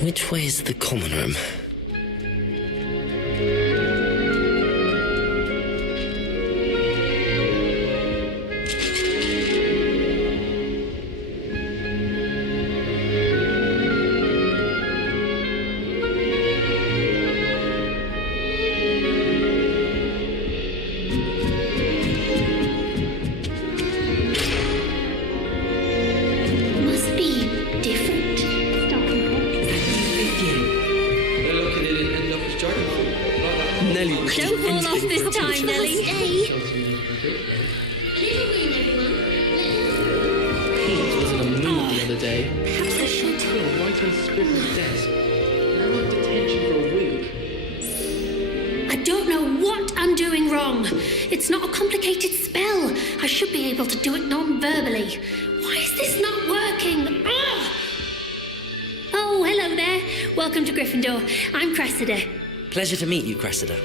Which way is the common room? Don't fall off this time, Nelly. Pete was in a mood the other day. Perhaps I should tell right on Scrivener's desk. Now I'm detention for a week. I don't know what I'm doing wrong. It's not a complicated spell. I should be able to do it non-verbally. Why is this not working? Ugh! Oh, hello there. Welcome to Gryffindor. I'm Cressida. Pleasure to meet you, Cressida.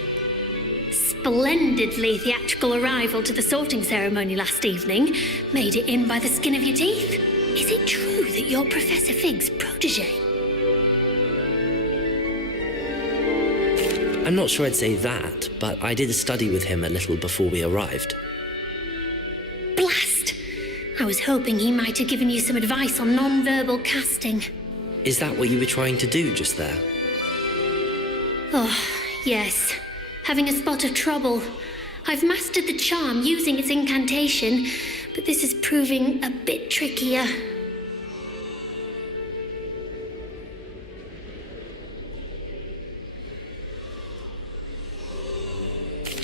Splendidly theatrical arrival to the sorting ceremony last evening. Made it in by the skin of your teeth. Is it true that you're Professor Fig's protege? I'm not sure I'd say that, but I did study with him a little before we arrived. Blast! I was hoping he might have given you some advice on non-verbal casting. Is that what you were trying to do just there? Oh, yes. Having a spot of trouble. I've mastered the charm using its incantation, but this is proving a bit trickier.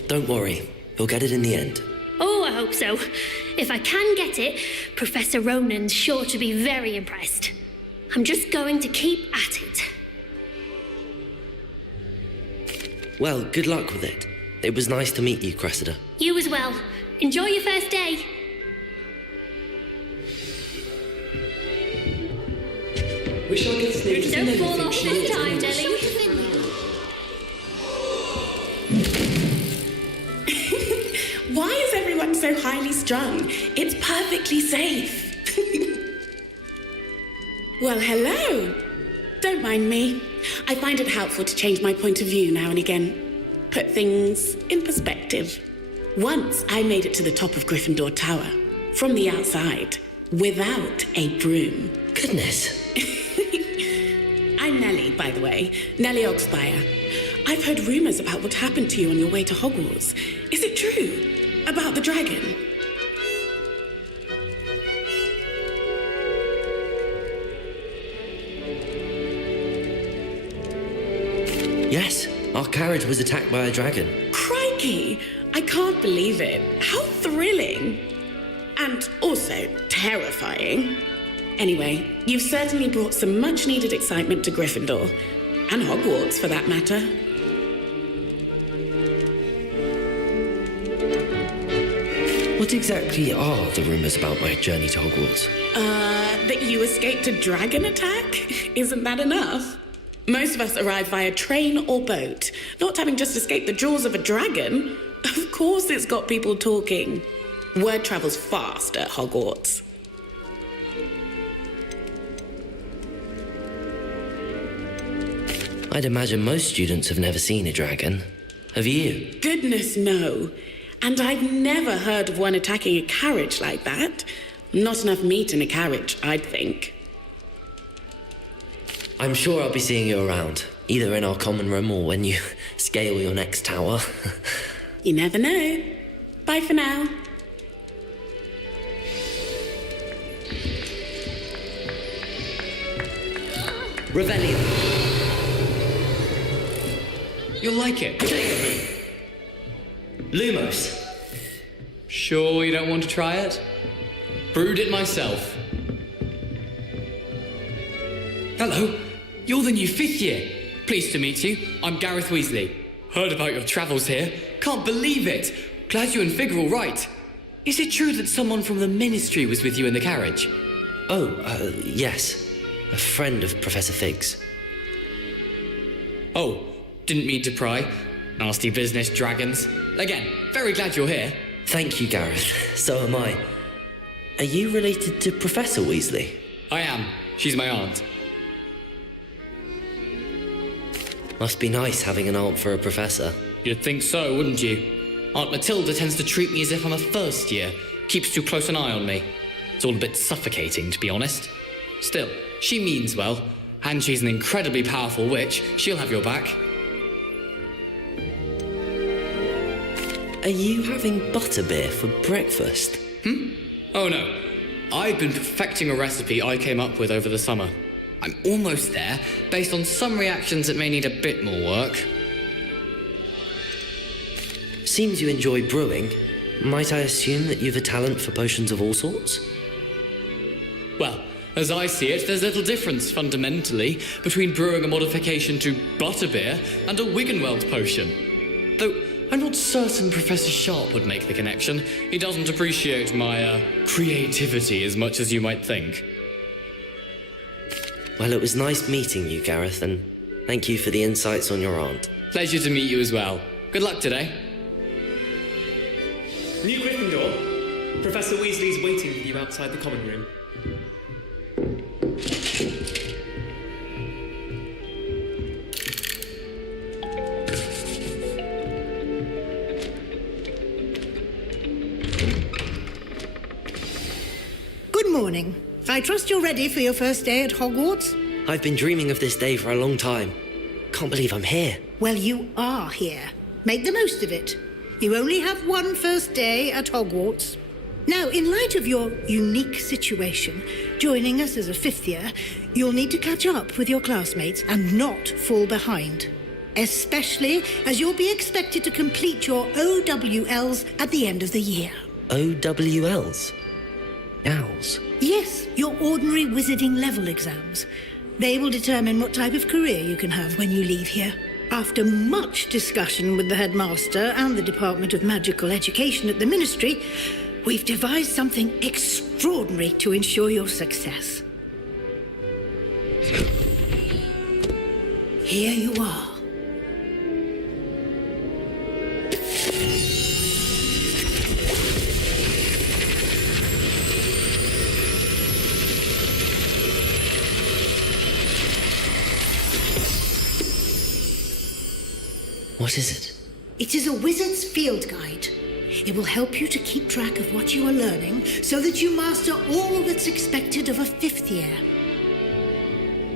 Don't worry, you'll get it in the end. Oh, I hope so. If I can get it, Professor Ronan's sure to be very impressed. I'm just going to keep at it. Well, good luck with it. It was nice to meet you, Cressida. You as well. Enjoy your first day. Wish I could sneak Don't fall off this time, Nelly. Why is everyone so highly strung? It's perfectly safe. Well, hello. Don't mind me. I find it helpful to change my point of view now and again. Put things in perspective. Once I made it to the top of Gryffindor Tower, from the outside, without a broom. Goodness. I'm Nellie, by the way. Nellie Oxfire. I've heard rumours about what happened to you on your way to Hogwarts. Is it true? About the dragon? Yes, our carriage was attacked by a dragon. Crikey! I can't believe it. How thrilling! And also terrifying. Anyway, you've certainly brought some much-needed excitement to Gryffindor. And Hogwarts, for that matter. What exactly are the rumours about my journey to Hogwarts? That you escaped a dragon attack? Isn't that enough? Most of us arrive via train or boat, not having just escaped the jaws of a dragon. Of course it's got people talking. Word travels fast at Hogwarts. I'd imagine most students have never seen a dragon. Have you? Goodness, no. And I've never heard of one attacking a carriage like that. Not enough meat in a carriage, I'd think. I'm sure I'll be seeing you around, either in our common room or when you scale your next tower. You never know. Bye for now. Revelio. You'll like it. Lumos. Sure you don't want to try it? Brewed it myself. Hello, you're the new 5th year. Pleased to meet you. I'm Gareth Weasley. Heard about your travels here. Can't believe it. Glad you and Fig are all right. Is it true that someone from the Ministry was with you in the carriage? Yes. A friend of Professor Fig's. Oh, didn't mean to pry. Nasty business, dragons. Again, very glad you're here. Thank you, Gareth. So am I. Are you related to Professor Weasley? I am. She's my aunt. Must be nice having an aunt for a professor. You'd think so, wouldn't you? Aunt Matilda tends to treat me as if I'm a first year. Keeps too close an eye on me. It's all a bit suffocating, to be honest. Still, she means well, and she's an incredibly powerful witch. She'll have your back. Are you having butterbeer for breakfast? Oh no. I've been perfecting a recipe I came up with over the summer. I'm almost there, based on some reactions that may need a bit more work. Seems you enjoy brewing. Might I assume that you've a talent for potions of all sorts? Well, as I see it, there's little difference, fundamentally, between brewing a modification to butterbeer and a Wiggenweld potion. Though, I'm not certain Professor Sharp would make the connection. He doesn't appreciate my, creativity as much as you might think. Well, it was nice meeting you, Gareth, and thank you for the insights on your aunt. Pleasure to meet you as well. Good luck today. New Gryffindor. Professor Weasley's waiting for you outside the common room. Good morning. I trust you're ready for your first day at Hogwarts? I've been dreaming of this day for a long time. Can't believe I'm here. Well, you are here. Make the most of it. You only have one first day at Hogwarts. Now, in light of your unique situation, joining us as a 5th year, you'll need to catch up with your classmates and not fall behind. Especially as you'll be expected to complete your OWLs at the end of the year. OWLs? Owls? Yes, your ordinary wizarding level exams. They will determine what type of career you can have when you leave here. After much discussion with the headmaster and the Department of Magical Education at the Ministry, we've devised something extraordinary to ensure your success. Here you are. What is it? It is a wizard's field guide. It will help you to keep track of what you are learning so that you master all that's expected of a 5th year.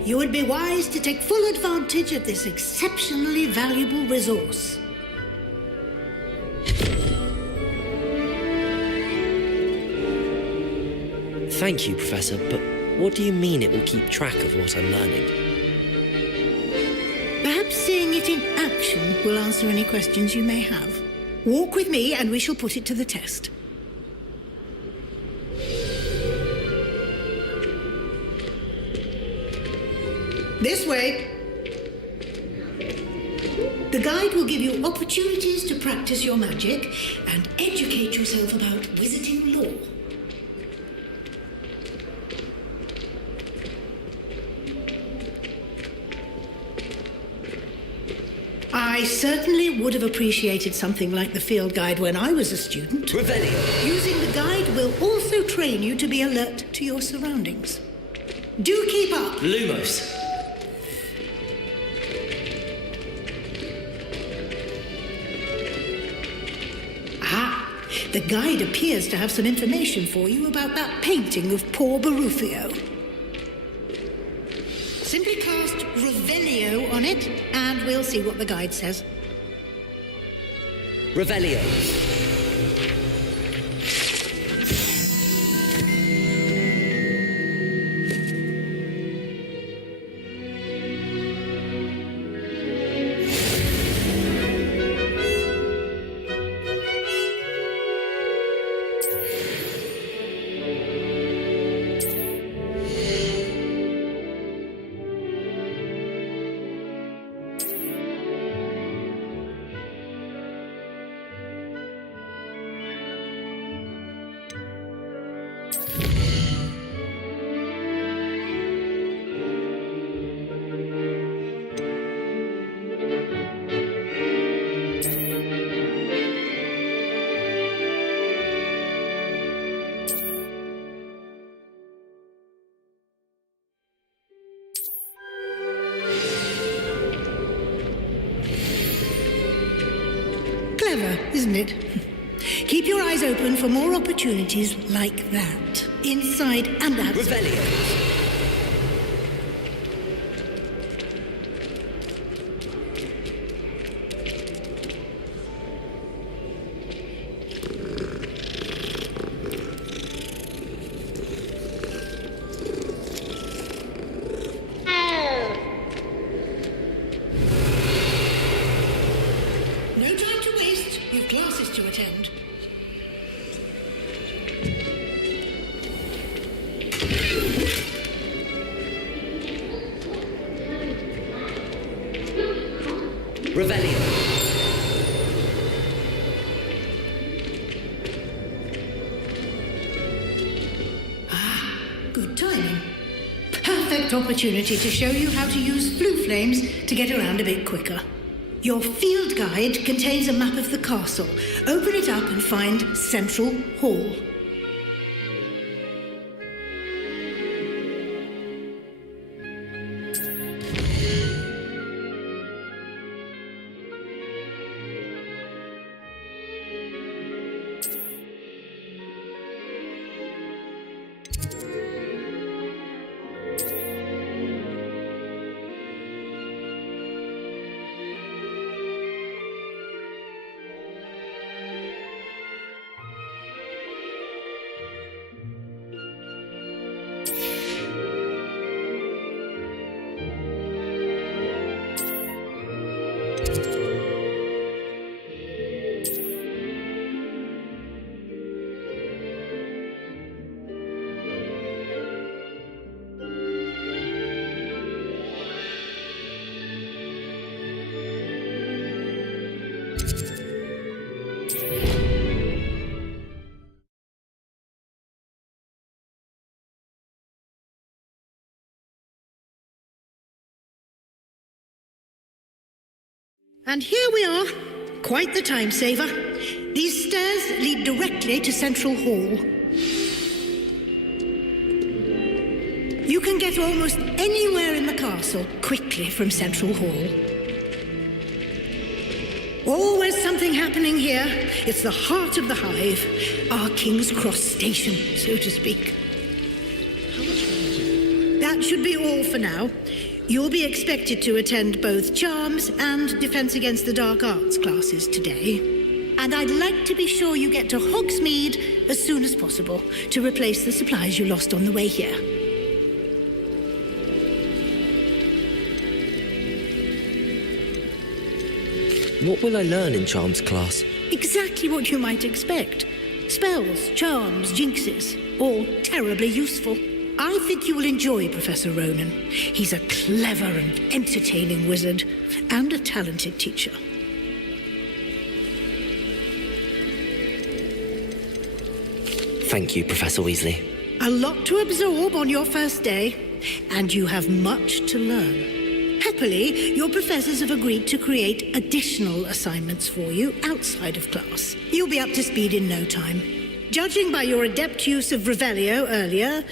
You would be wise to take full advantage of this exceptionally valuable resource. Thank you, Professor, but what do you mean it will keep track of what I'm learning? Perhaps seeing it in action will answer any questions you may have. Walk with me and we shall put it to the test. This way. The guide will give you opportunities to practice your magic and educate yourself about wizarding lore. I certainly would have appreciated something like the field guide when I was a student. Revelio. Using the guide will also train you to be alert to your surroundings. Do keep up. Lumos. The guide appears to have some information for you about that painting of poor Barufio. Simply cast Revelio on it, and we'll see what the guide says. Revelio. Clever, isn't it? Keep your eyes open for more opportunities like that, inside and outside. Revelio. No time to waste. You've classes to attend. Revelio. Good timing. Perfect opportunity to show you how to use flue flames to get around a bit quicker. Your field guide contains a map of the castle. Open it up and find Central Hall. And here we are. Quite the time saver. These stairs lead directly to Central Hall. You can get almost anywhere in the castle quickly from Central Hall. Always something happening here. It's the heart of the hive, our King's Cross station, so to speak. That should be all for now. You'll be expected to attend both Charms and Defense Against the Dark Arts classes today. And I'd like to be sure you get to Hogsmeade as soon as possible to replace the supplies you lost on the way here. What will I learn in Charms class? Exactly what you might expect. Spells, charms, jinxes, all terribly useful. I think you will enjoy Professor Ronan. He's a clever and entertaining wizard, and a talented teacher. Thank you, Professor Weasley. A lot to absorb on your first day, and you have much to learn. Happily, your professors have agreed to create additional assignments for you outside of class. You'll be up to speed in no time. Judging by your adept use of Revelio earlier,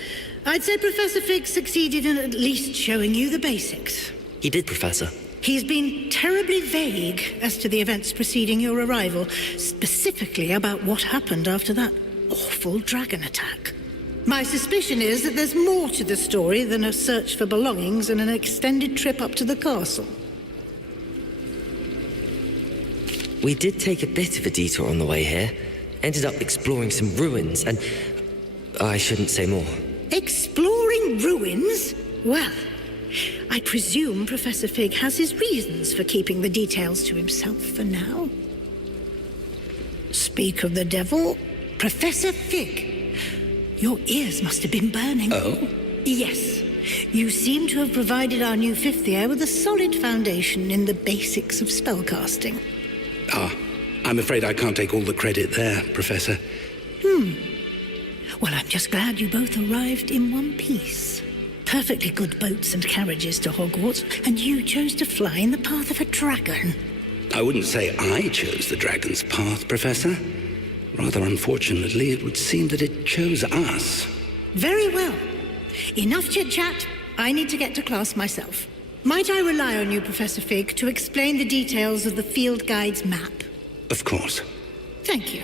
I'd say Professor Fig succeeded in at least showing you the basics. He did, Professor. He's been terribly vague as to the events preceding your arrival, specifically about what happened after that awful dragon attack. My suspicion is that there's more to the story than a search for belongings and an extended trip up to the castle. We did take a bit of a detour on the way here. Ended up exploring some ruins, and I shouldn't say more. Exploring ruins? Well, I presume Professor Fig has his reasons for keeping the details to himself for now. Speak of the devil, Professor Fig. Your ears must have been burning. Oh? Yes. You seem to have provided our new fifth year with a solid foundation in the basics of spellcasting. I'm afraid I can't take all the credit there, Professor. Well, I'm just glad you both arrived in one piece. Perfectly good boats and carriages to Hogwarts, and you chose to fly in the path of a dragon. I wouldn't say I chose the dragon's path, Professor. Rather unfortunately, it would seem that it chose us. Very well. Enough chit-chat. I need to get to class myself. Might I rely on you, Professor Fig, to explain the details of the field guide's map? Of course. Thank you.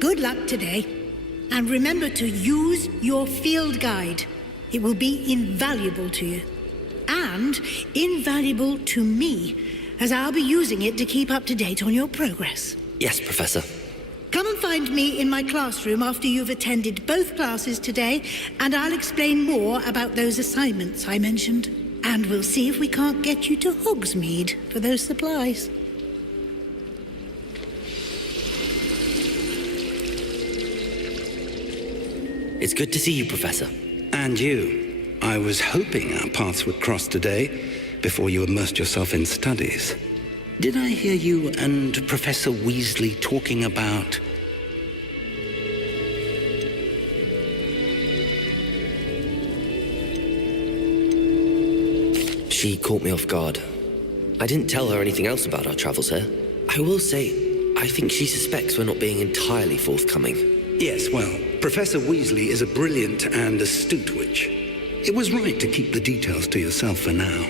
Good luck today. And remember to use your field guide. It will be invaluable to you. And invaluable to me, as I'll be using it to keep up to date on your progress. Yes, Professor. Come and find me in my classroom after you've attended both classes today, and I'll explain more about those assignments I mentioned. And we'll see if we can't get you to Hogsmeade for those supplies. It's good to see you, Professor. And you. I was hoping our paths would cross today, before you immersed yourself in studies. Did I hear you and Professor Weasley talking about... She caught me off guard. I didn't tell her anything else about our travels here. I will say, I think she suspects we're not being entirely forthcoming. Yes, well, Professor Weasley is a brilliant and astute witch. It was right to keep the details to yourself for now.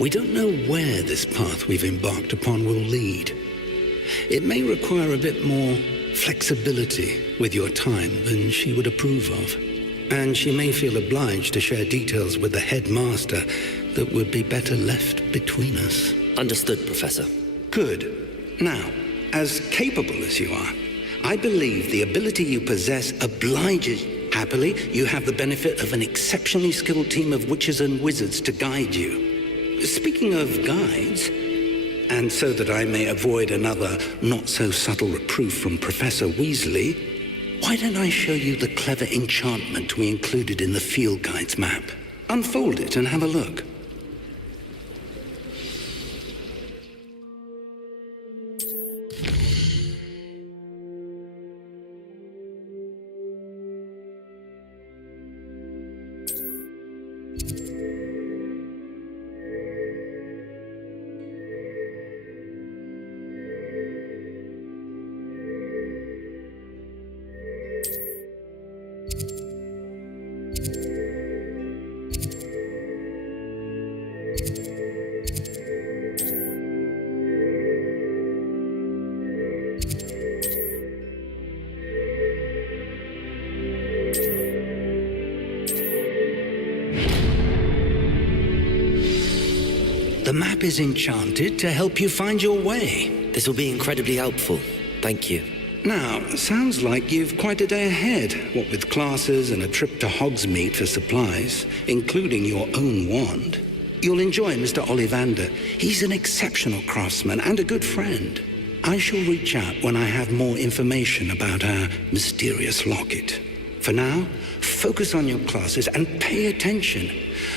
We don't know where this path we've embarked upon will lead. It may require a bit more flexibility with your time than she would approve of. And she may feel obliged to share details with the headmaster that would be better left between us. Understood, Professor. Good. Now, as capable as you are, I believe the ability you possess obliges. Happily, you have the benefit of an exceptionally skilled team of witches and wizards to guide you. Speaking of guides, and so that I may avoid another not-so-subtle reproof from Professor Weasley, why don't I show you the clever enchantment we included in the field guide's map? Unfold it and have a look. The map is enchanted to help you find your way. This will be incredibly helpful. Thank you. Now, sounds like you've quite a day ahead, what with classes and a trip to Hogsmeade for supplies, including your own wand. You'll enjoy Mr. Ollivander. He's an exceptional craftsman and a good friend. I shall reach out when I have more information about our mysterious locket. For now, focus on your classes and pay attention.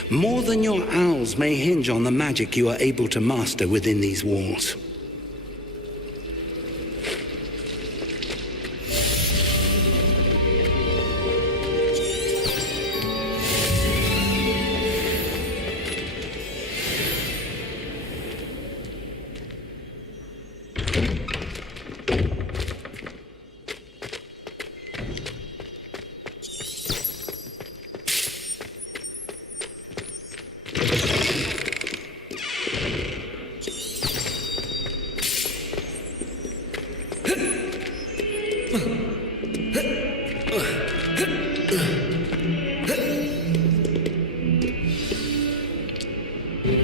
More than your owls may hinge on the magic you are able to master within these walls. Is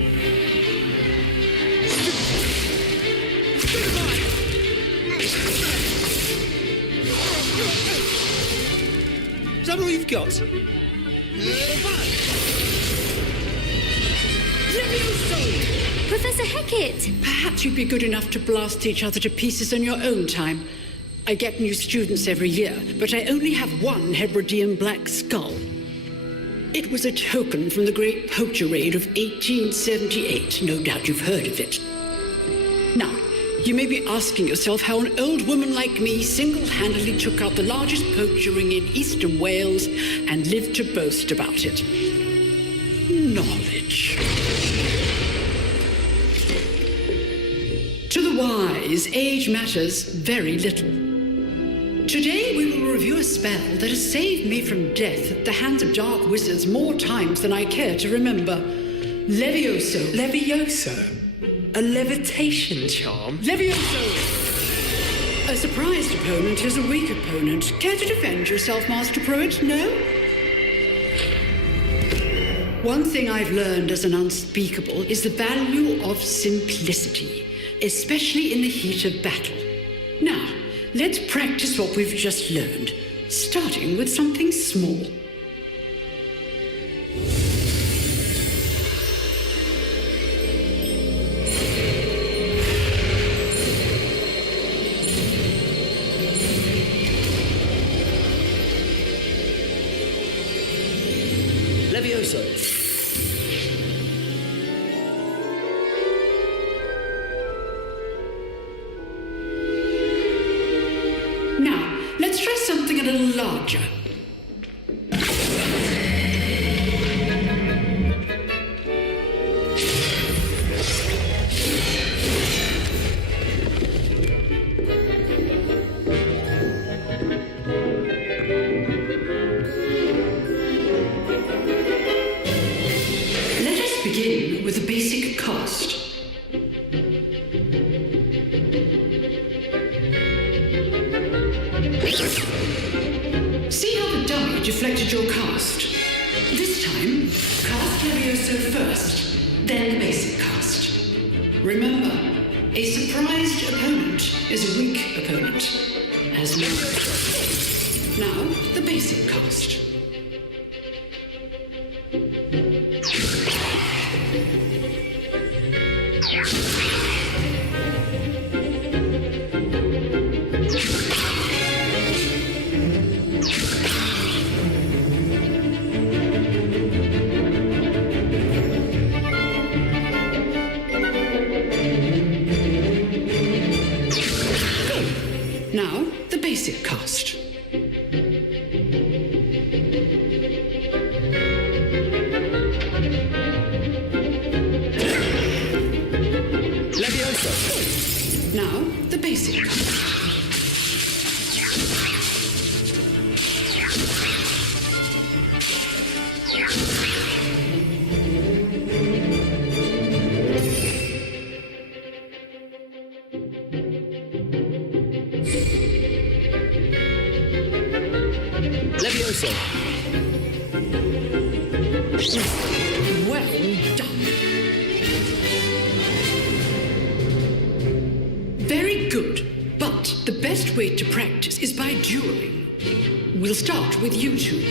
that all you've got? Professor Hecat! Perhaps you'd be good enough to blast each other to pieces on your own time. I get new students every year, but I only have one Hebridean black skull. It was a token from the Great Poacher Raid of 1878. No doubt you've heard of it. Now, you may be asking yourself how an old woman like me single-handedly took out the largest poacher ring in eastern Wales and lived to boast about it. Knowledge. To the wise, age matters very little. Today we will review a spell that has saved me from death at the hands of dark wizards more times than I care to remember. Levioso. Levioso? A levitation charm? Levioso! A surprised opponent is a weak opponent. Care to defend yourself, Master Pruitt? No? One thing I've learned as an unspeakable is the value of simplicity, especially in the heat of battle. Now, let's practice what we've just learned, starting with something small. Levioso. Now, let's try something a little larger. Let us begin with a basic cast. See how the dummy deflected your cast? This time, cast Levioso first, then the basic cast. Remember, a surprised opponent is a weak opponent. As Levioso. Now, the basic cast. Now, the basic cast. Levioso. Now, the basic cast. Levioso. Well done. Very good. But the best way to practice is by dueling. We'll start with you two.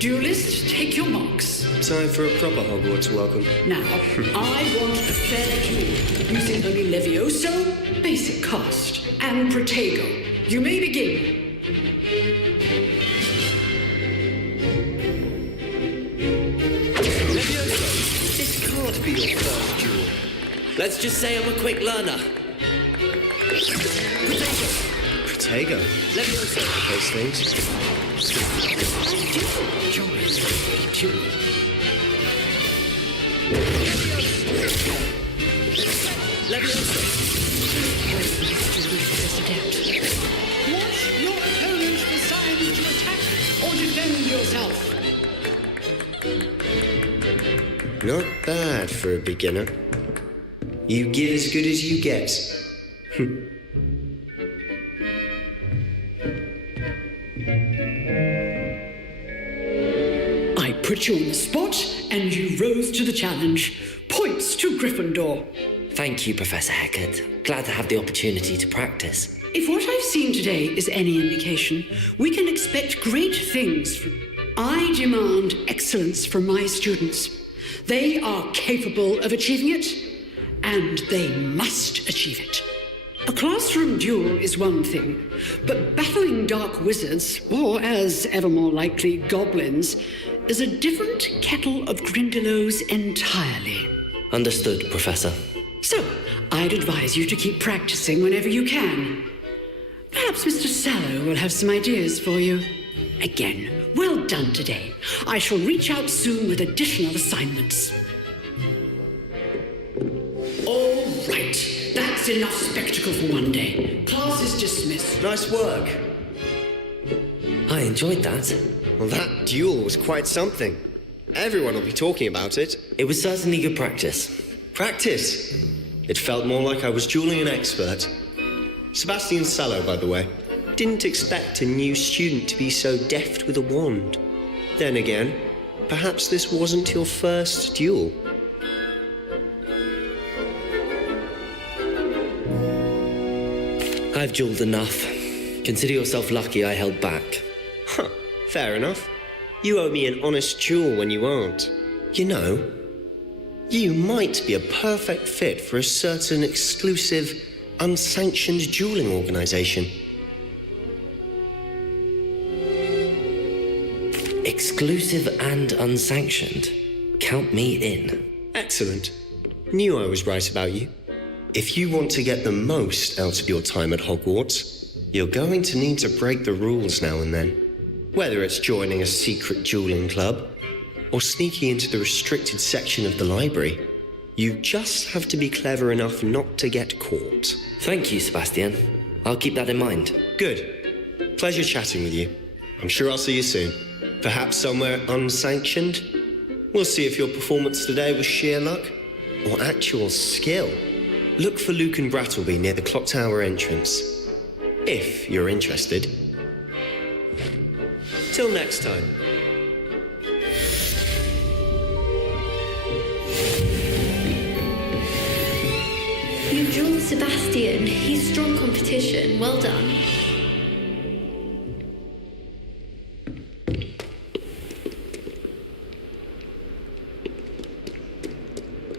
Duelists, take your marks. Time for a proper Hogwarts welcome. Now, I want a fair duel, using only Levioso, basic cast, and Protego. You may begin. Levioso. This can't be your first duel. Let's just say I'm a quick learner. Protego. Levioso. Those things. Levioso. Watch your opponent decide to attack or defend yourself. Not bad for a beginner. You give as good as you get. I put you on the spot, and you rose to the challenge. points to Gryffindor. Thank you, Professor Hecat. Glad to have the opportunity to practice. If what I've seen today is any indication, we can expect great things from... I demand excellence from my students. They are capable of achieving it, and they must achieve it. A classroom duel is one thing, but battling dark wizards, or as ever more likely, goblins, is a different kettle of Grindylows entirely. Understood, Professor. So, I'd advise you to keep practicing whenever you can. Perhaps Mr. Sallow will have some ideas for you. Again, well done today. I shall reach out soon with additional assignments. All right, that's enough spectacle for one day. Class is dismissed. Nice work. I enjoyed that. Well, that duel was quite something. Everyone will be talking about it. It was certainly good practice. Practice? It felt more like I was dueling an expert. Sebastian Sallow, by the way. Didn't expect a new student to be so deft with a wand. Then again, perhaps this wasn't your first duel. I've duelled enough. Consider yourself lucky I held back. Huh, fair enough. You owe me an honest duel when you aren't. You know, you might be a perfect fit for a certain exclusive, unsanctioned dueling organization. Exclusive and unsanctioned. Count me in. Excellent. Knew I was right about you. If you want to get the most out of your time at Hogwarts, you're going to need to break the rules now and then. Whether it's joining a secret dueling club or sneaking into the restricted section of the library, you just have to be clever enough not to get caught. Thank you, Sebastian. I'll keep that in mind. Good. Pleasure chatting with you. I'm sure I'll see you soon. Perhaps somewhere unsanctioned? We'll see if your performance today was sheer luck or actual skill. Look for Luke and Brattleby near the clock tower entrance, if you're interested. Till next time. You've drawn Sebastian. He's strong competition. Well done.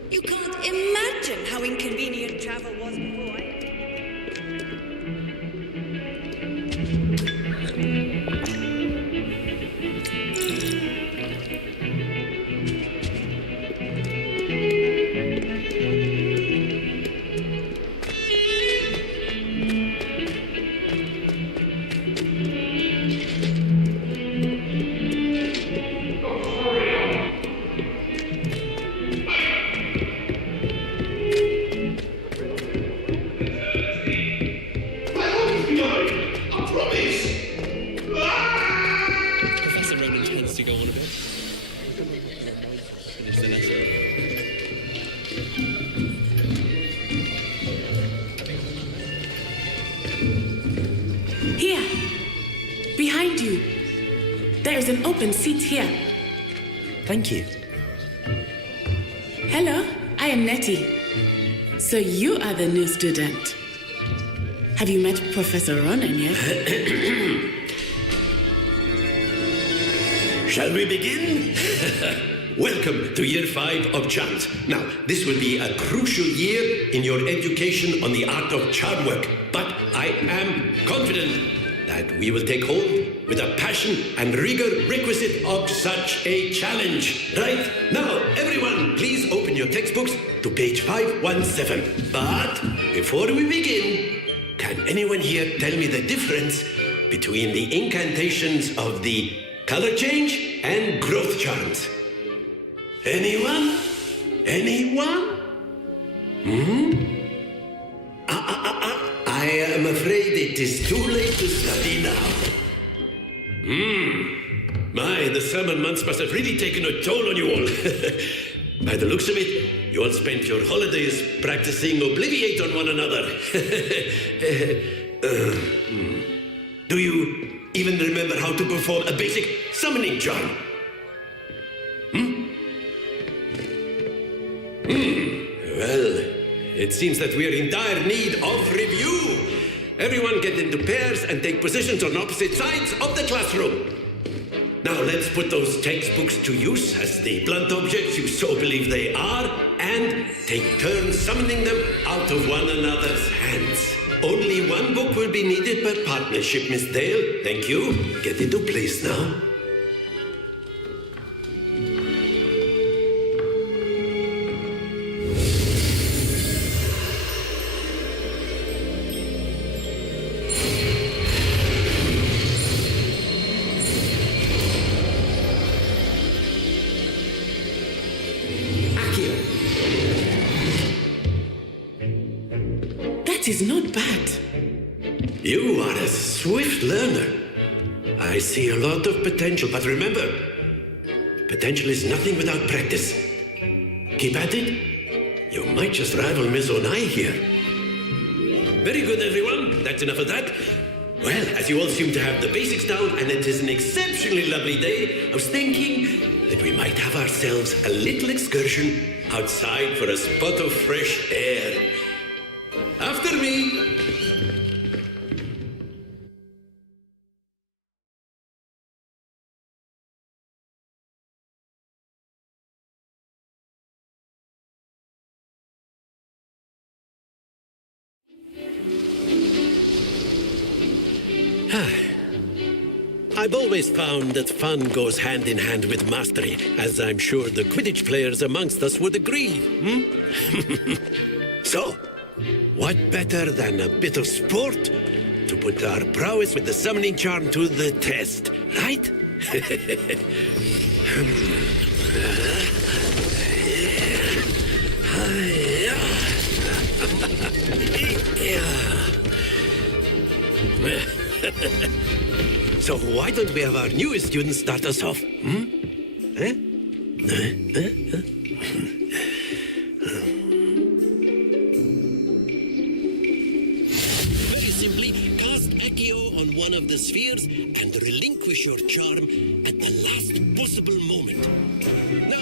You can't imagine how inconvenient travel was before I... Professor Ronan tends to go on a bit. Finish the lesson. Here, behind you. There's an open seat here. Thank you. Hello, I am Nettie. So you are the new student. Have you met Professor Ronan yet? Shall we begin? Welcome to Year 5 of Charms. Now, this will be a crucial year in your education on the art of charm work, but I am confident that we will take hold with the passion and rigor requisite of such a challenge. Right, now, everyone, please open your textbooks to page 517. But before we begin, can anyone here tell me the difference between the incantations of the color change and growth charms? Anyone? Anyone? I am afraid it is too late to study now. My, the summer months must have really taken a toll on you all. By the looks of it, you all spent your holidays practicing Obliviate on one another. Do you even remember how to perform a basic summoning charm? Well, it seems that we are in dire need of review. Everyone get into pairs and take positions on opposite sides of the classroom. Now let's put those textbooks to use as the blunt objects you so believe they are, and take turns summoning them out of one another's hands. Only one book will be needed per partnership, Miss Dale. Thank you. Get into place now. That is not bad. You are a swift learner. I see a lot of potential, but remember, potential is nothing without practice. Keep at it. You might just rival Miss Onai here. Very good, everyone. That's enough of that. Well, as you all seem to have the basics down, and it is an exceptionally lovely day, I was thinking that we might have ourselves a little excursion outside for a spot of fresh air. After me. I've always found that fun goes hand in hand with mastery, as I'm sure the Quidditch players amongst us would agree. So, what better than a bit of sport to put our prowess with the summoning charm to the test, right? So why don't we have our newest student start us off? Very simply, cast Accio on one of the spheres and relinquish your charm at the last possible moment. Now,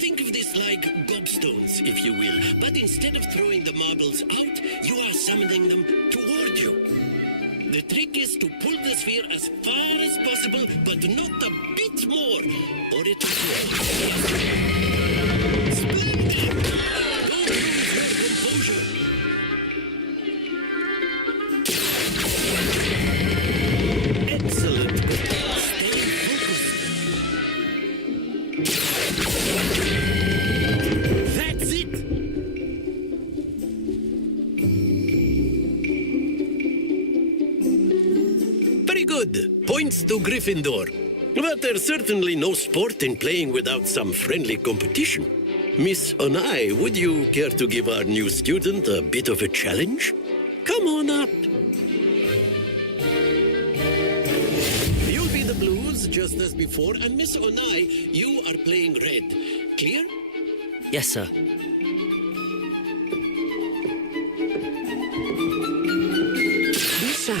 think of this like gobstones, if you will, but instead of throwing the marbles out, you are summoning them toward you. The trick is to pull the sphere as far as possible, but not a bit more, or it will fall. Splendid! Don't lose your composure. Excellent. Stay focused. That's it. Good. Points to Gryffindor. But there's certainly no sport in playing without some friendly competition. Miss Onai, would you care to give our new student a bit of a challenge? Come on up. You'll be the blues, just as before, and Miss Onai, you are playing red. Clear? Yes, sir. Lisa.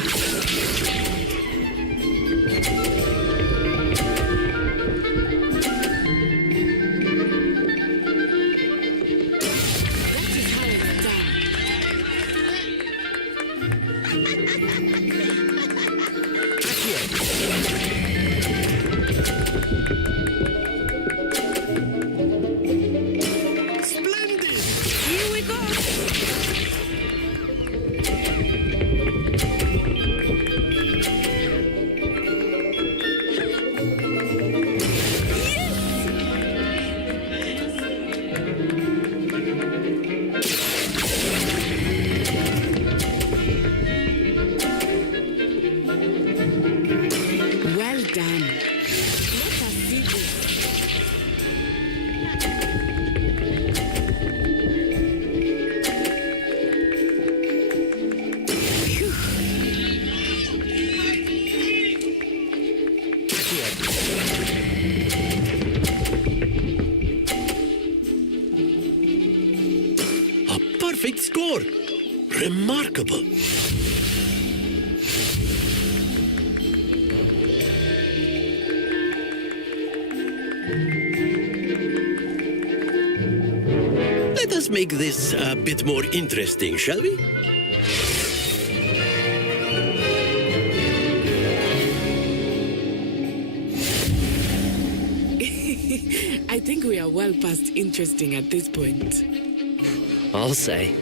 Perfect score. Remarkable. Let's make this a bit more interesting, shall we? I think we are well past interesting at this point. I'll say.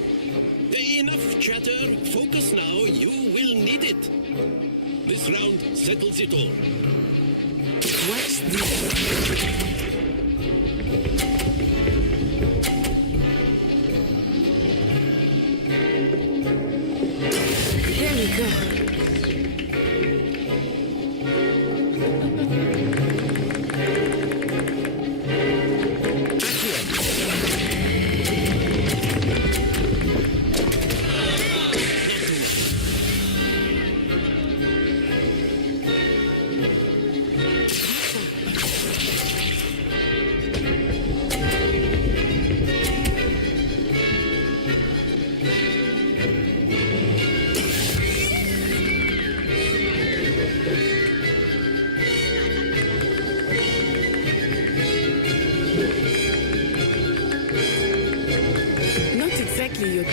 Enough chatter. Focus now. You will need it. This round settles it all. Watch this. There we go. Not exactly your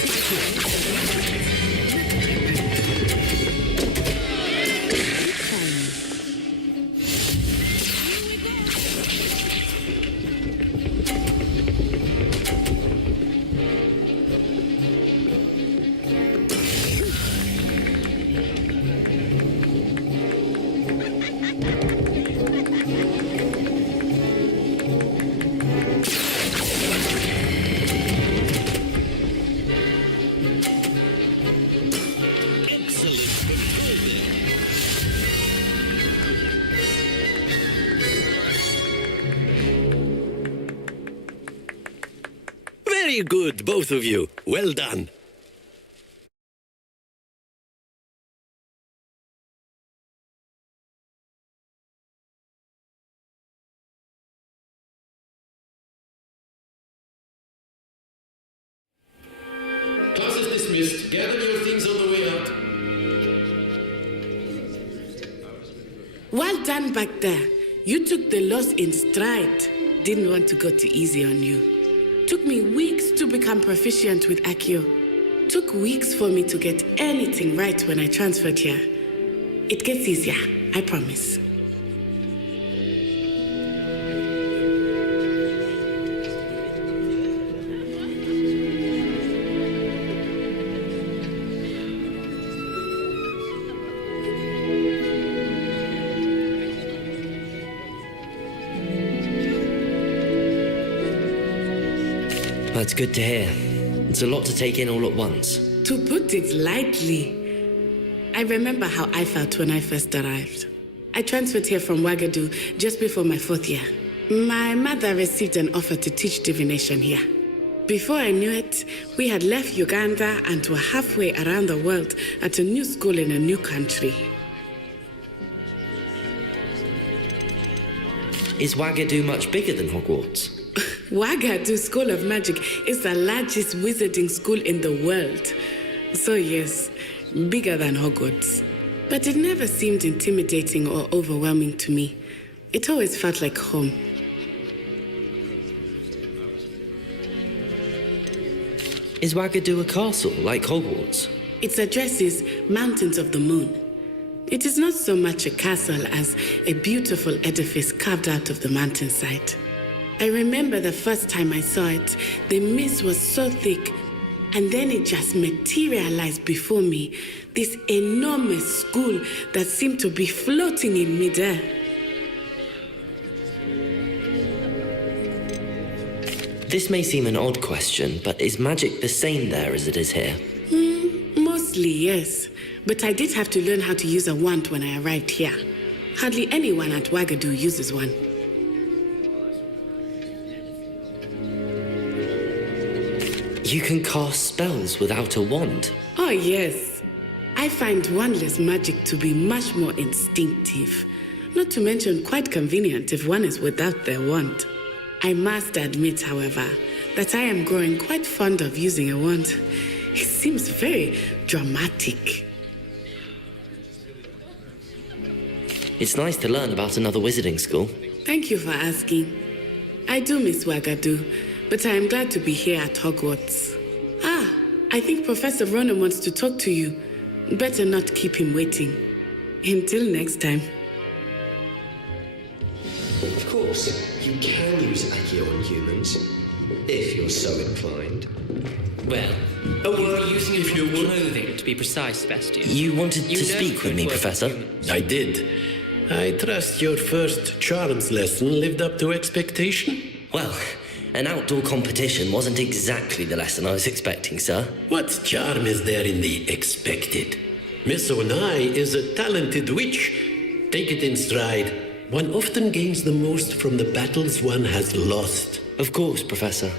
Very good, both of you. Well done. Class is dismissed. Gather your things on the way out. Well done back there. You took the loss in stride. Didn't want to go too easy on you. Took me weeks to become proficient with Accio. Took weeks for me to get anything right when I transferred here. It gets easier, I promise. That's good to hear. It's a lot to take in all at once. To put it lightly, I remember how I felt when I first arrived. I transferred here from Ouagadougou just before my 4th year. My mother received an offer to teach divination here. Before I knew it, we had left Uganda and were halfway around the world at a new school in a new country. Is Ouagadougou much bigger than Hogwarts? Ouagadougou School of Magic is the largest wizarding school in the world. So yes, bigger than Hogwarts. But it never seemed intimidating or overwhelming to me. It always felt like home. Is Ouagadougou a castle, like Hogwarts? Its address is Mountains of the Moon. It is not so much a castle as a beautiful edifice carved out of the mountainside. I remember the first time I saw it, the mist was so thick, and then it just materialized before me, this enormous school that seemed to be floating in midair. This may seem an odd question, but is magic the same there as it is here? Mostly, yes. But I did have to learn how to use a wand when I arrived here. Hardly anyone at Ouagadougou uses one. You can cast spells without a wand? Oh, yes. I find wandless magic to be much more instinctive. Not to mention quite convenient if one is without their wand. I must admit, however, that I am growing quite fond of using a wand. It seems very dramatic. It's nice to learn about another wizarding school. Thank you for asking. I do miss Ouagadougou, but I am glad to be here at Hogwarts. I think Professor Ronan wants to talk to you. Better not keep him waiting. Until next time. Of course, you can use Accio on humans, if you're so inclined. Well, using it for clothing, to be precise, Sebastian. You wanted to speak with me, Professor? I did. I trust your first charms lesson lived up to expectation? Well, an outdoor competition wasn't exactly the lesson I was expecting, sir. What charm is there in the expected? Miss Onai is a talented witch. Take it in stride. One often gains the most from the battles one has lost. Of course, Professor.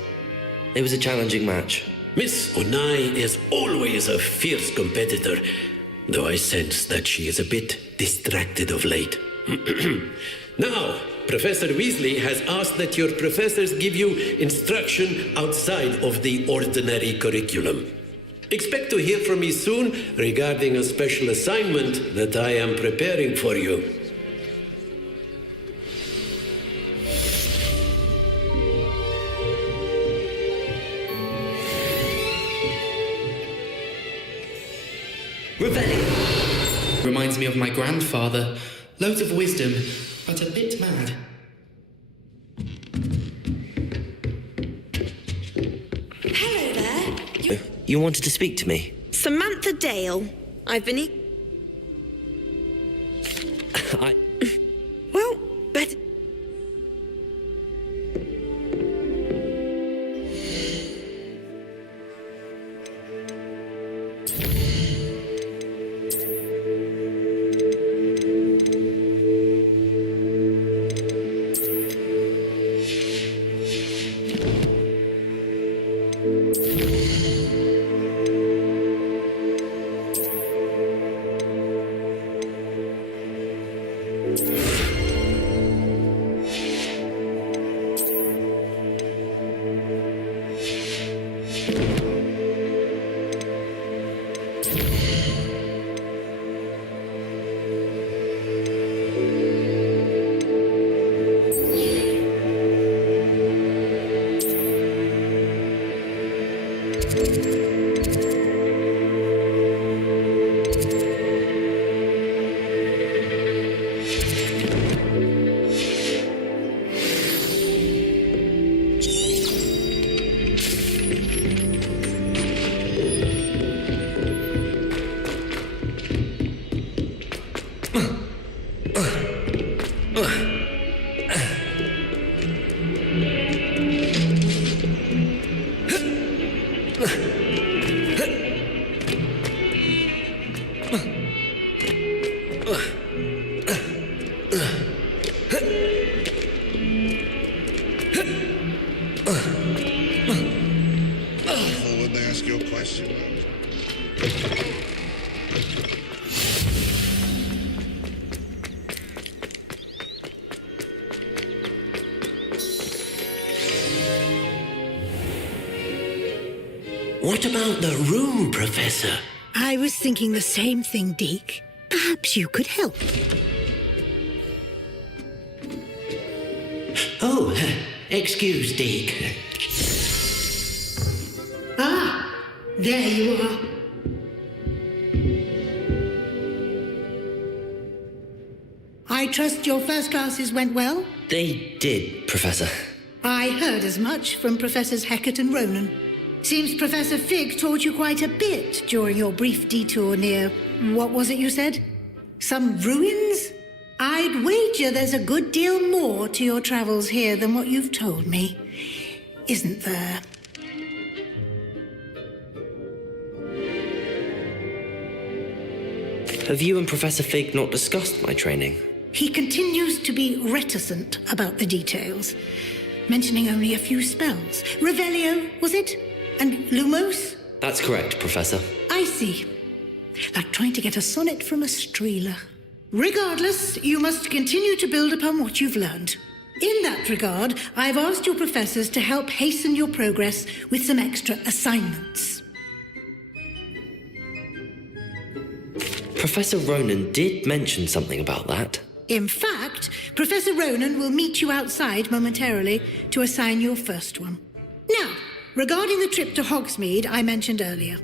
It was a challenging match. Miss Onai is always a fierce competitor, though I sense that she is a bit distracted of late. Now, Professor Weasley has asked that your professors give you instruction outside of the ordinary curriculum. Expect to hear from me soon regarding a special assignment that I am preparing for you. Revelio. Reminds me of my grandfather. Loads of wisdom, but a bit mad. Hello there. You wanted to speak to me? Samantha Dale. I've been... Well, better... When they ask you a question. What about the room, Professor? I was thinking the same thing, Deke. Perhaps you could help. Oh, excuse, Deke. There you are. I trust your first classes went well? They did, Professor. I heard as much from Professors Hecat and Ronan. Seems Professor Fig taught you quite a bit during your brief detour near... what was it you said? Some ruins? I'd wager there's a good deal more to your travels here than what you've told me. Isn't there? Have you and Professor Fig not discussed my training? He continues to be reticent about the details, mentioning only a few spells. Revelio, was it? And Lumos? That's correct, Professor. I see. Like trying to get a sonnet from a streeler. Regardless, you must continue to build upon what you've learned. In that regard, I've asked your professors to help hasten your progress with some extra assignments. Professor Ronan did mention something about that. In fact, Professor Ronan will meet you outside momentarily to assign your first one. regarding the trip to Hogsmeade I mentioned earlier,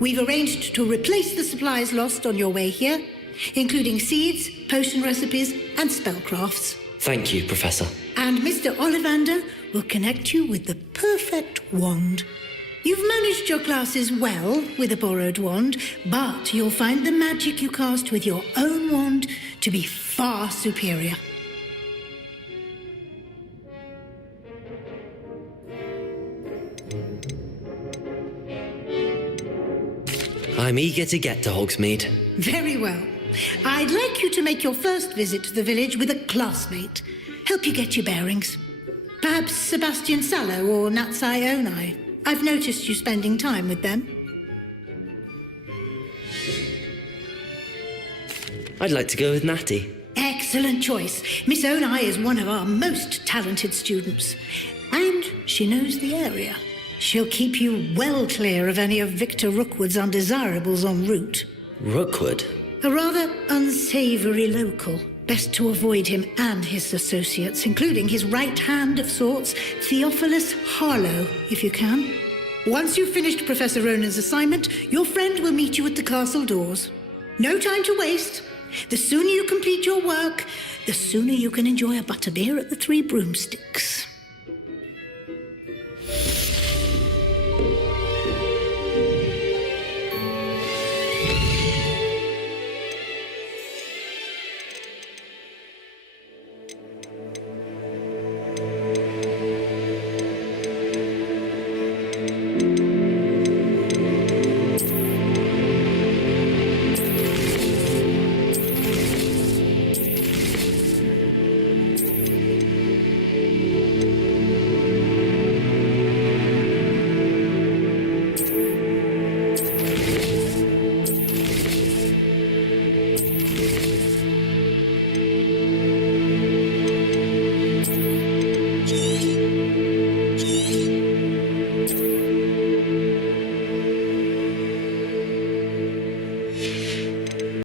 we've arranged to replace the supplies lost on your way here, including seeds, potion recipes, and spellcrafts. Thank you, Professor. And Mr. Ollivander will connect you with the perfect wand. You've managed your classes well with a borrowed wand, but you'll find the magic you cast with your own wand to be far superior. I'm eager to get to Hogsmeade. Very well. I'd like you to make your first visit to the village with a classmate. Help you get your bearings. Perhaps Sebastian Sallow or Natsai Onai. I've noticed you spending time with them. I'd like to go with Natty. Excellent choice. Miss Onai is one of our most talented students. And she knows the area. She'll keep you well clear of any of Victor Rookwood's undesirables en route. Rookwood? A rather unsavoury local. Best to avoid him and his associates, including his right hand of sorts, Theophilus Harlow, if you can. Once you've finished Professor Ronan's assignment, your friend will meet you at the castle doors. No time to waste. The sooner you complete your work, the sooner you can enjoy a butterbeer at the Three Broomsticks.